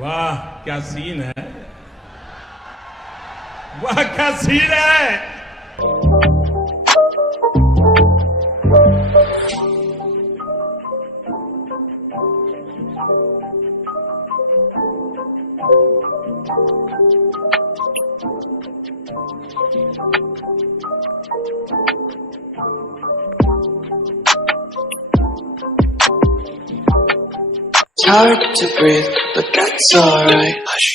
वाह क्या सीन है, वाह क्या सीन है। It's hard to breathe, but that's alright. Hush.